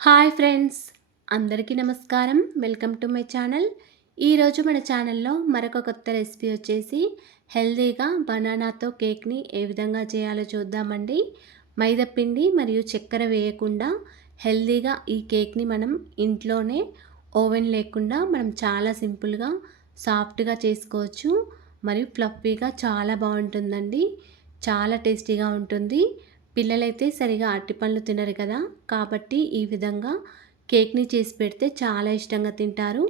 Hi friends అందరికీ నమస్కారం. Welcome to my channel. ఈరోజు మన ఛానల్లో మరొక కొత్త రెసిపీ వచ్చేసి హెల్తీగా బనానాతో కేక్ని ఏ విధంగా చేయాలో చూద్దామండి. మైదాపిండి మరియు చక్కెర వేయకుండా హెల్తీగా ఈ కేక్ని మనం ఇంట్లోనే ఓవెన్ లేకుండా మనం చాలా సింపుల్గా సాఫ్ట్గా చేసుకోవచ్చు. మరియు ఫ్లఫీగా చాలా బాగుంటుందండి. చాలా టేస్టీగా ఉంటుంది. పిల్లలైతే సరిగా అరటిపండ్లు తినరు కదా. కాబట్టి ఈ విధంగా కేక్ని చేసి పెడితే చాలా ఇష్టంగా తింటారు.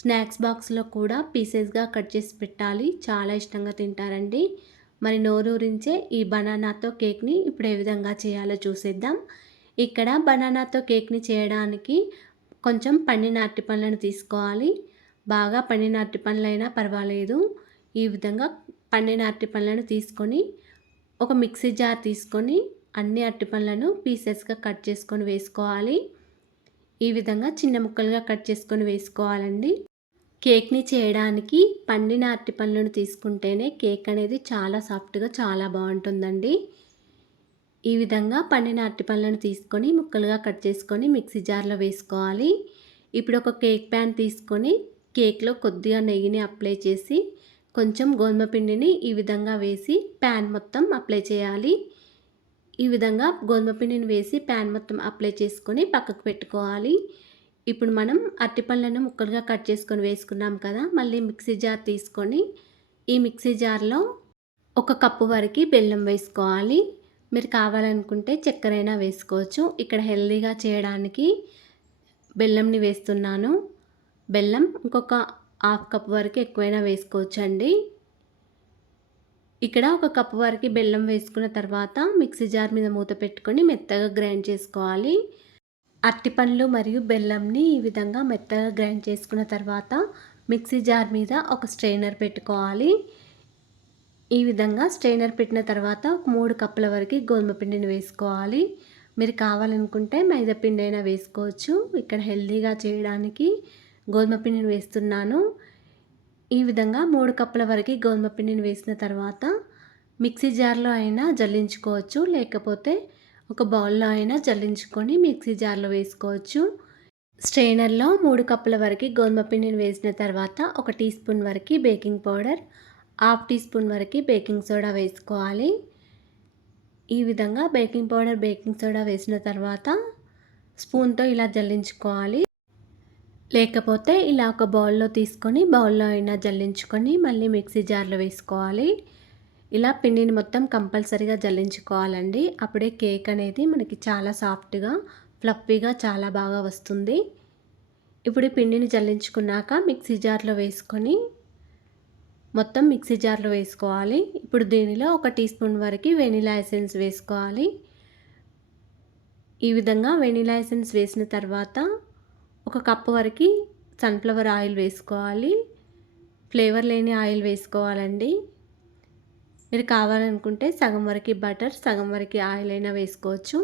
స్నాక్స్ బాక్స్లో కూడా పీసెస్గా కట్ చేసి పెట్టాలి. చాలా ఇష్టంగా తింటారండి. మరి నోరూరించే ఈ బనానాతో కేక్ని ఇప్పుడు ఏ విధంగా చేయాలో చూసేద్దాం. ఇక్కడ బనానాతో కేక్ని చేయడానికి కొంచెం పండిన అరటిపండ్లను తీసుకోవాలి. బాగా పండిన అరటిపండ్లైనా పర్వాలేదు. ఈ విధంగా పండిన అరటిపండ్లను తీసుకొని ఒక మిక్సీ జార్ తీసుకొని అన్ని అరటిపండ్లను పీసెస్గా కట్ చేసుకొని వేసుకోవాలి. ఈ విధంగా చిన్న ముక్కలుగా కట్ చేసుకొని వేసుకోవాలండి. కేక్ని చేయడానికి పండిన అరటిపండ్లను తీసుకుంటేనే కేక్ అనేది చాలా సాఫ్ట్గా చాలా బాగుంటుందండి. ఈ విధంగా పండిన అరటిపండ్లను తీసుకొని ముక్కలుగా కట్ చేసుకొని మిక్సీ జార్లో వేసుకోవాలి. ఇప్పుడు ఒక కేక్ ప్యాన్ తీసుకొని కేక్లో కొద్దిగా నెయ్యిని అప్లై చేసి కొంచెం గోధుమ పిండిని ఈ విధంగా వేసి ప్యాన్ మొత్తం అప్లై చేయాలి. ఈ విధంగా గోధుమ పిండిని వేసి ప్యాన్ మొత్తం అప్లై చేసుకొని పక్కకు పెట్టుకోవాలి. ఇప్పుడు మనం అరటిపళ్ళను ముక్కలుగా కట్ చేసుకొని వేసుకున్నాం కదా మళ్ళీ మిక్సీ జార్ తీసుకొని ఈ మిక్సీ జార్లో ఒక కప్పు వరకు బెల్లం వేసుకోవాలి. మీరు కావాలనుకుంటే చక్కెరైనా అయినా వేసుకోవచ్చు. ఇక్కడ హెల్దీగా చేయడానికి బెల్లంని వేస్తున్నాను. బెల్లం ఇంకొక హాఫ్ కప్ వరకు ఎక్కువైనా వేసుకోవచ్చు అండి ఇక్కడ ఒక కప్పు వరకు బెల్లం వేసుకున్న తర్వాత మిక్సీ జార్ మీద మూత పెట్టుకొని మెత్తగా గ్రైండ్ చేసుకోవాలి. అరటిపండ్లు మరియు బెల్లంని ఈ విధంగా మెత్తగా గ్రైండ్ చేసుకున్న తర్వాత మిక్సీ జార్ మీద ఒక స్ట్రైనర్ పెట్టుకోవాలి. ఈ విధంగా స్ట్రైనర్ పెట్టిన తర్వాత ఒక మూడు కప్పుల వరకు గోధుమ పిండిని వేసుకోవాలి. మీరు కావాలనుకుంటే మైదా పిండి అయినా వేసుకోవచ్చు. ఇక్కడ హెల్దీగా చేయడానికి గోధుమ పిండిని వేస్తున్నాను. ఈ విధంగా మూడు కప్పుల వరకు గోధుమ పిండిని వేసిన తర్వాత మిక్సీ జార్లో అయినా జల్లించుకోవచ్చు. లేకపోతే ఒక బౌల్లో అయినా జల్లించుకొని మిక్సీ జార్లో వేసుకోవచ్చు. స్ట్రైనర్లో మూడు కప్పుల వరకు గోధుమ పిండిని వేసిన తర్వాత ఒక టీ స్పూన్ వరకు baking powder half teaspoon వరకు బేకింగ్ సోడా వేసుకోవాలి. ఈ విధంగా బేకింగ్ పౌడర్ బేకింగ్ సోడా వేసిన తర్వాత స్పూన్తో ఇలా జల్లించుకోవాలి. లేకపోతే ఇలా ఒక బౌల్లో తీసుకొని బౌల్లో అయినా జల్లించుకొని మళ్ళీ మిక్సీ జార్లో వేసుకోవాలి. ఇలా పిండిని మొత్తం కంపల్సరీగా జల్లించుకోవాలండి. అప్పుడే కేక్ అనేది మనకి చాలా సాఫ్ట్గా ఫ్లఫీగా చాలా బాగా వస్తుంది. ఇప్పుడు ఈ పిండిని జల్లించుకున్నాక మిక్సీ జార్లో వేసుకొని మొత్తం మిక్సీ జార్లో వేసుకోవాలి. ఇప్పుడు దీనిలో ఒక టీ స్పూన్ వరకు వెనిలా ఎసెన్స్ వేసుకోవాలి. ఈ విధంగా వెనిలా ఎసెన్స్ వేసిన తర్వాత ఒక కప్పు వరకు సన్ఫ్లవర్ ఆయిల్ వేసుకోవాలి. ఫ్లేవర్ లేని ఆయిల్ వేసుకోవాలండి. మీరు కావాలనుకుంటే సగం వరకు బటర్ సగం వరకు ఆయిల్ అయినా వేసుకోవచ్చు.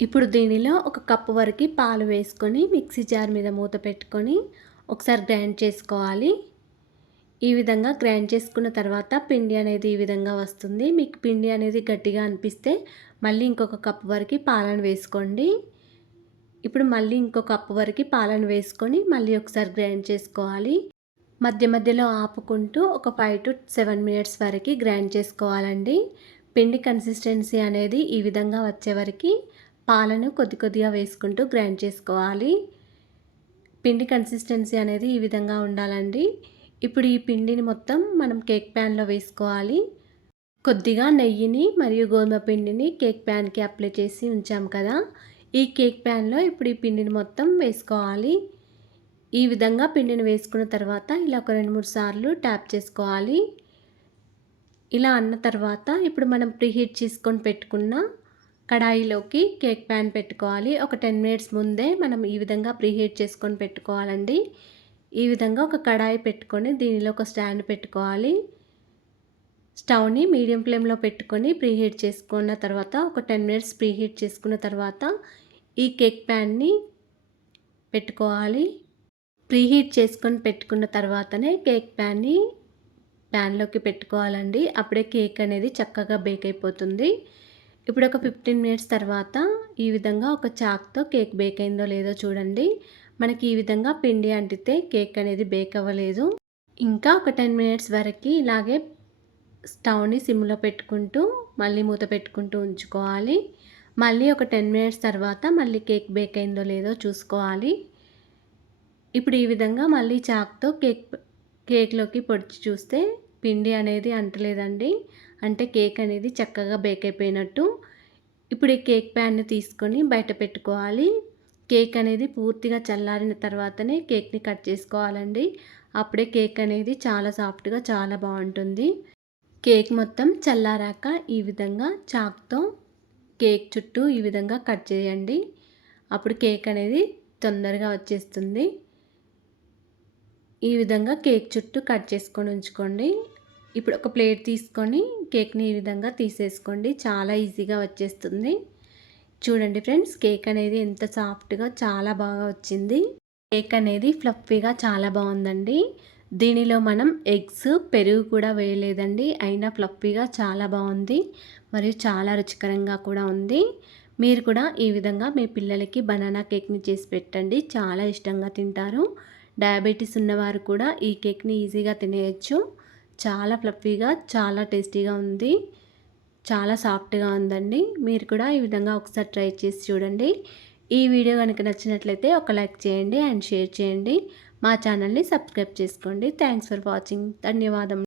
ఇప్పుడు దీనిలో ఒక కప్పు వరకు పాలు వేసుకొని మిక్సీ జార్ మీద మూత పెట్టుకొని ఒకసారి గ్రైండ్ చేసుకోవాలి. ఈ విధంగా గ్రైండ్ చేసుకున్న తర్వాత పిండి అనేది ఈ విధంగా వస్తుంది. మీకు పిండి అనేది గట్టిగా అనిపిస్తే మళ్ళీ ఇంకొక కప్పు వరకు పాలను వేసుకోండి. ఇప్పుడు మళ్ళీ ఇంకో కప్పు వరకు పాలను వేసుకొని మళ్ళీ ఒకసారి గ్రైండ్ చేసుకోవాలి. మధ్య మధ్యలో ఆపుకుంటూ ఒక ఫైవ్ టు సెవెన్ మినిట్స్ వరకు గ్రైండ్ చేసుకోవాలండి. పిండి కన్సిస్టెన్సీ అనేది ఈ విధంగా వచ్చే వరకు పాలను కొద్ది కొద్దిగా వేసుకుంటూ గ్రైండ్ చేసుకోవాలి. పిండి కన్సిస్టెన్సీ అనేది ఈ విధంగా ఉండాలండి. ఇప్పుడు ఈ పిండిని మొత్తం మనం కేక్ ప్యాన్లో వేసుకోవాలి. కొద్దిగా నెయ్యిని మరియు గోధుమ పిండిని కేక్ ప్యాన్కి అప్లై చేసి ఉంచాం కదా. ఈ కేక్ ప్యాన్లో ఇప్పుడు ఈ పిండిని మొత్తం వేసుకోవాలి. ఈ విధంగా పిండిని వేసుకున్న తర్వాత ఇలా ఒక రెండు మూడు సార్లు ట్యాప్ చేసుకోవాలి. ఇలా అన్న తర్వాత ఇప్పుడు మనం ప్రీహీట్ చేసుకొని పెట్టుకున్న కడాయిలోకి కేక్ ప్యాన్ పెట్టుకోవాలి. ఒక టెన్ మినిట్స్ ముందే మనం ఈ విధంగా ప్రీహీట్ చేసుకొని పెట్టుకోవాలండి. ఈ విధంగా ఒక కడాయి పెట్టుకొని దీనిలో ఒక స్టాండ్ పెట్టుకోవాలి. స్టవ్ని మీడియం ఫ్లేమ్లో పెట్టుకొని ప్రీహీట్ చేసుకున్న తర్వాత ఒక టెన్ మినిట్స్ ప్రీహీట్ చేసుకున్న తర్వాత ఈ కేక్ ప్యాన్ని పెట్టుకోవాలి. ప్రీహీట్ చేసుకొని పెట్టుకున్న తర్వాతనే కేక్ ప్యాన్ని ప్యాన్లోకి పెట్టుకోవాలండి. అప్పుడే కేక్ అనేది చక్కగా బేక్ అయిపోతుంది. ఇప్పుడు ఒక ఫిఫ్టీన్ మినిట్స్ తర్వాత ఈ విధంగా ఒక చాక్తో కేక్ బేక్ అయిందో లేదో చూడండి. మనకి ఈ విధంగా పిండి అంటితే కేక్ అనేది బేక్ అవ్వలేదు. ఇంకా ఒక టెన్ మినిట్స్ వరకు ఇలాగే స్టవ్ని సిమ్లో పెట్టుకుంటూ మళ్ళీ మూత పెట్టుకుంటూ ఉంచుకోవాలి. మళ్ళీ ఒక టెన్ మినిట్స్ తర్వాత మళ్ళీ కేక్ బేక్ అయిందో లేదో చూసుకోవాలి. ఇప్పుడు ఈ విధంగా మళ్ళీ చాక్తో కేక్ కేక్లోకి పొడిచి చూస్తే పిండి అనేది అంటలేదండి. అంటే కేక్ అనేది చక్కగా బేక్ అయిపోయినట్టు. ఇప్పుడు ఈ కేక్ ప్యాన్ని తీసుకొని బయట పెట్టుకోవాలి. కేక్ అనేది పూర్తిగా చల్లారిన తర్వాతనే కేక్ని కట్ చేసుకోవాలండి. అప్పుడే కేక్ అనేది చాలా సాఫ్ట్గా చాలా బాగుంటుంది. కేక్ మొత్తం చల్లారాక ఈ విధంగా చాక్తో కేక్ చుట్టూ ఈ విధంగా కట్ చేయండి. అప్పుడు కేక్ అనేది తొందరగా వచ్చేస్తుంది. ఈ విధంగా కేక్ చుట్టూ కట్ చేసుకొని ఉంచుకోండి. ఇప్పుడు ఒక ప్లేట్ తీసుకొని కేక్ని ఈ విధంగా తీసేసుకోండి. చాలా ఈజీగా వచ్చేస్తుంది. చూడండి ఫ్రెండ్స్ కేక్ అనేది ఎంత సాఫ్ట్గా చాలా బాగా వచ్చింది. కేక్ అనేది ఫ్లఫీగా చాలా బాగుందండి. దీనిలో మనం ఎగ్స్ పెరుగు కూడా వేయలేదండి. అయినా ఫ్లఫీగా చాలా బాగుంది. మరియు చాలా రుచికరంగా కూడా ఉంది. మీరు కూడా ఈ విధంగా మీ పిల్లలకి బనానా కేక్ని చేసి పెట్టండి. చాలా ఇష్టంగా తింటారు. డయాబెటీస్ ఉన్నవారు కూడా ఈ కేక్ని ఈజీగా తినేయచ్చు. చాలా ఫ్లఫీగా చాలా టేస్టీగా ఉంది. చాలా సాఫ్ట్గా ఉందండి. మీరు కూడా ఈ విధంగా ఒకసారి ట్రై చేసి చూడండి. ఈ వీడియో కనుక నచ్చినట్లయితే ఒక లైక్ చేయండి అండ్ షేర్ చేయండి. మా ఛానల్ని సబ్స్క్రైబ్ చేసుకోండి. Thanks for watching. ధన్యవాదం